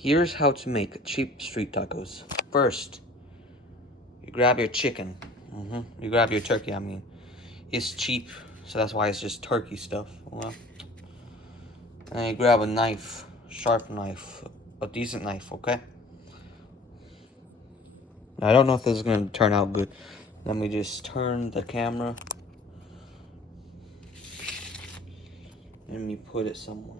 Here's how to make cheap street tacos. First, you grab your chicken. You grab your turkey, I mean. It's cheap, so that's why it's just turkey stuff. Well, and you grab a knife, sharp knife, a decent knife, okay? Now, I don't know if this is gonna turn out good. Let me just turn the camera. Let me put it somewhere.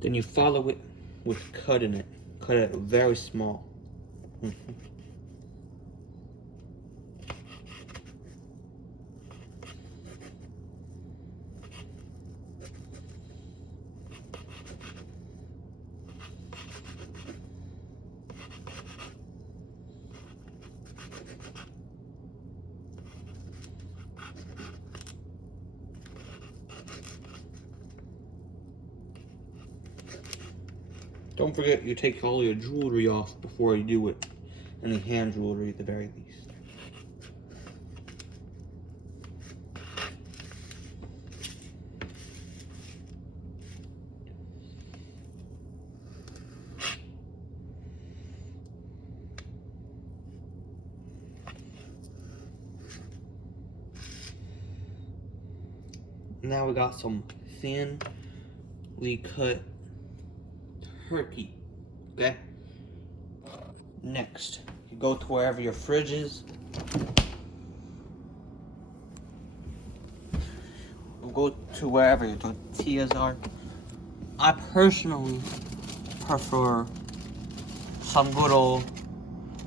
Then you follow it with cutting it. Cut it very small. Don't forget you take all your jewelry off before you do it. Any hand jewelry at the very least. Now we got some thinly cut turkey, okay? Next, you go to wherever your fridge is. You go to wherever your tortillas are. I personally prefer some good old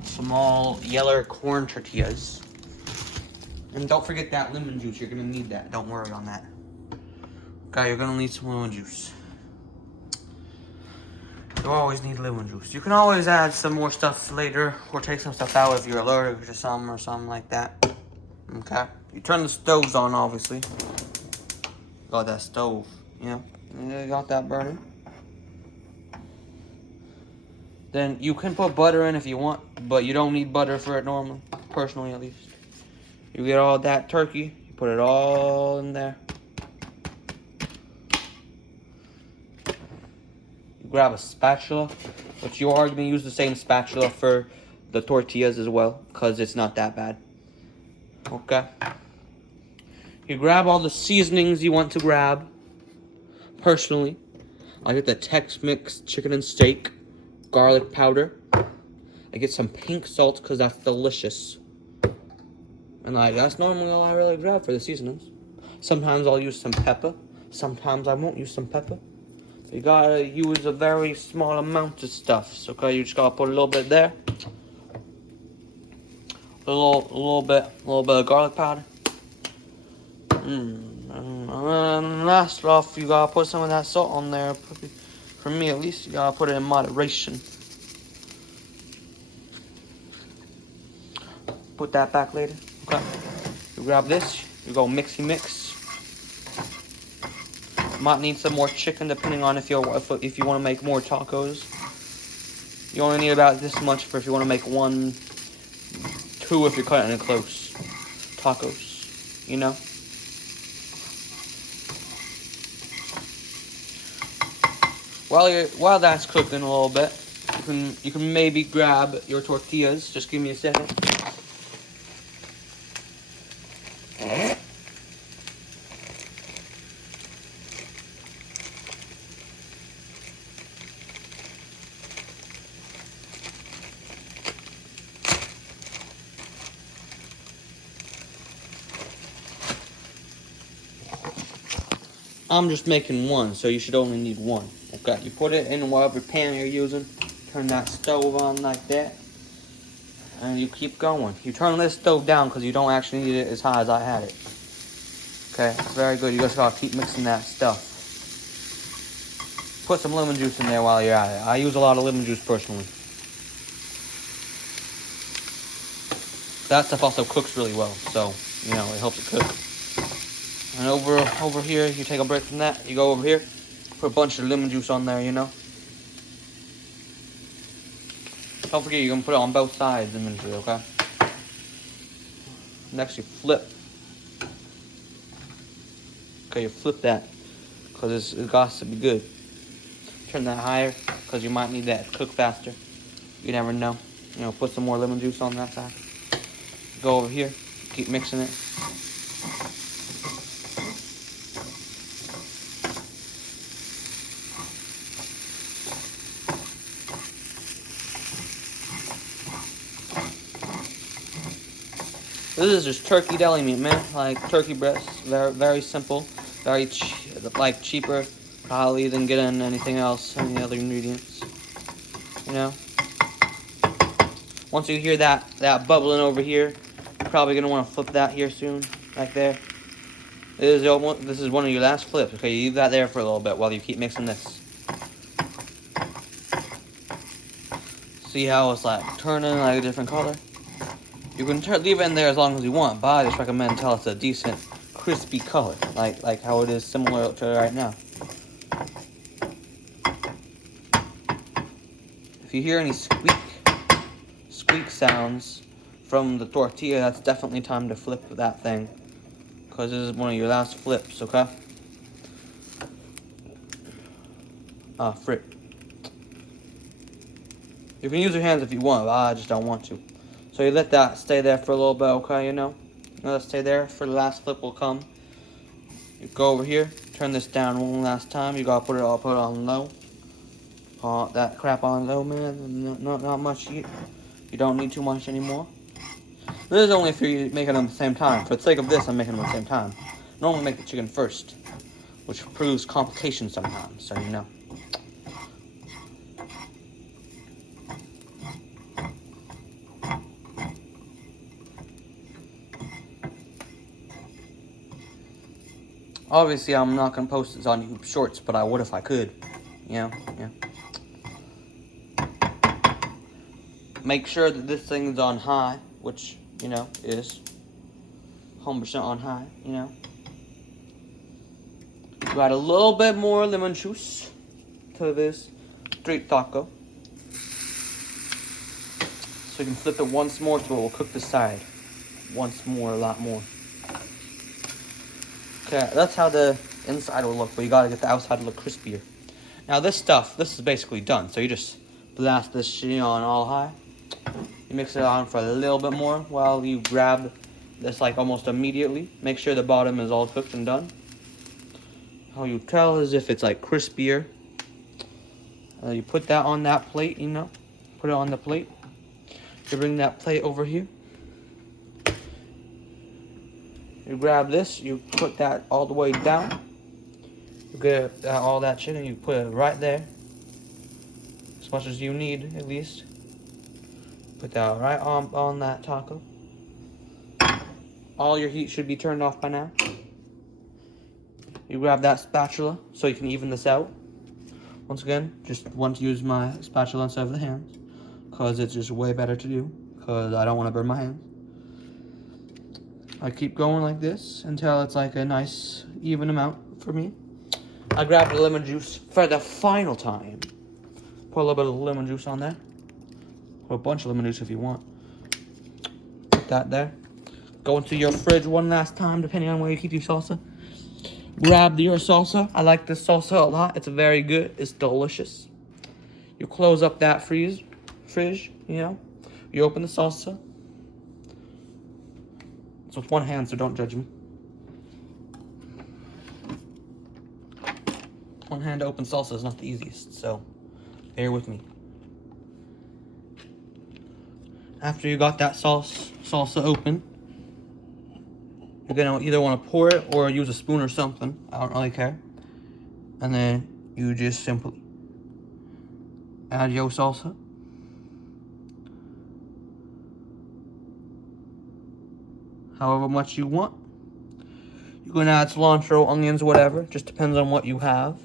small yellow corn tortillas. And don't forget that lemon juice, you're gonna need that, don't worry on that. Okay, you're gonna need some lemon juice. You always need lemon juice. You can always add some more stuff later or take some stuff out if you're allergic to some or something like that. Okay? You turn the stoves on, obviously. Got that stove, yeah. You got that burning. Then you can put butter in if you want, but you don't need butter for it normally, personally at least. You get all that turkey, you put it all in there. Grab a spatula, but you are going to use the same spatula for the tortillas as well, because it's not that bad. Okay. You grab all the seasonings you want to grab. Personally, I get the Tex-Mex chicken and steak, garlic powder. I get some pink salt because that's delicious. And that's normally all I really grab for the seasonings. Sometimes I'll use some pepper. Sometimes I won't use some pepper. You gotta use a very small amount of stuff. So okay, you just gotta put a little bit there. A little bit of garlic powder. And last off, you gotta put some of that salt on there. For me, at least, you gotta put it in moderation. Put that back later. Okay. You grab this. You go mixy mix. Might need some more chicken depending on if you want to make more tacos. You only need about this much for if you want to make 1, 2 if you're cutting it close. Tacos, you know. While that's cooking a little bit, you can maybe grab your tortillas. Just give me a second. I'm just making one, so you should only need one. Okay, you put it in whatever pan you're using. Turn that stove on like that. And you keep going. You turn this stove down because you don't actually need it as high as I had it. Okay, very good. You just gotta keep mixing that stuff. Put some lemon juice in there while you're at it. I use a lot of lemon juice personally. That stuff also cooks really well, so, you know, it helps it cook. And over here, you take a break from that. You go over here, put a bunch of lemon juice on there, you know. Don't forget, you're gonna put it on both sides eventually, okay? Next, you flip. Okay, you flip that, because it got to be good. Turn that higher, because you might need that to cook faster. You never know. You know, put some more lemon juice on that side. Go over here, keep mixing it. This is just turkey deli meat, man. Like turkey breasts, very simple, very cheaper probably than getting anything else, any other ingredients. You know. Once you hear that bubbling over here, you're probably gonna want to flip that here soon, right there. This is one of your last flips. Okay, you leave that there for a little bit while you keep mixing this. See how it's like turning like a different color? You can leave it in there as long as you want, but I just recommend until it's a decent, crispy color, like how it is similar to right now. If you hear any squeak sounds from the tortilla, that's definitely time to flip that thing, because this is one of your last flips, okay? Frick. You can use your hands if you want, but I just don't want to. So you let that stay there for a little bit, okay, you know? Let it stay there for the last flip will come. You go over here, turn this down one last time. You gotta put it on low. That crap on low, man. Not much. You don't need too much anymore. This is only if you're making them at the same time. For the sake of this, I'm making them at the same time. Normally make the chicken first, which proves complications sometimes, so you know. Obviously, I'm not gonna post this on YouTube Shorts, but I would if I could. You know, yeah. Make sure that this thing is on high, which, you know, is 100% on high, you know. You add a little bit more lemon juice to this street taco. So you can flip it once more so it will cook the side. Once more, a lot more. Okay, that's how the inside will look, but you gotta get the outside to look crispier. Now this is basically done. So you just blast this shit on all high. You mix it on for a little bit more while you grab this like almost immediately. Make sure the bottom is all cooked and done. How you tell is if it's like crispier. You put that on that plate, you know. Put it on the plate. You bring that plate over here. You grab this, you put that all the way down. You get all that chicken, you put it right there. As much as you need, at least. Put that right on that taco. All your heat should be turned off by now. You grab that spatula so you can even this out. Once again, just want to use my spatula instead of the hands, because it's just way better to do, because I don't want to burn my hands. I keep going like this until it's like a nice even amount for me. I grab the lemon juice for the final time. Put a little bit of lemon juice on there. Put a bunch of lemon juice if you want. Put that there. Go into your fridge one last time, depending on where you keep your salsa. Grab your salsa. I like this salsa a lot. It's very good. It's delicious. You close up that fridge, you know. You open the salsa. It's with one hand, so don't judge me. One hand to open salsa is not the easiest, so bear with me. After you got that salsa open, you're gonna either want to pour it or use a spoon or something. I don't really care. And then you just simply add your salsa. However much you want. You can add cilantro, onions, whatever. Just depends on what you have.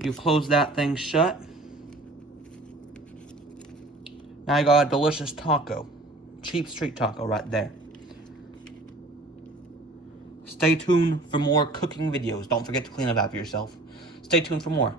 You close that thing shut. Now you got a delicious taco. Cheap street taco right there. Stay tuned for more cooking videos. Don't forget to clean up after yourself. stay tuned for more.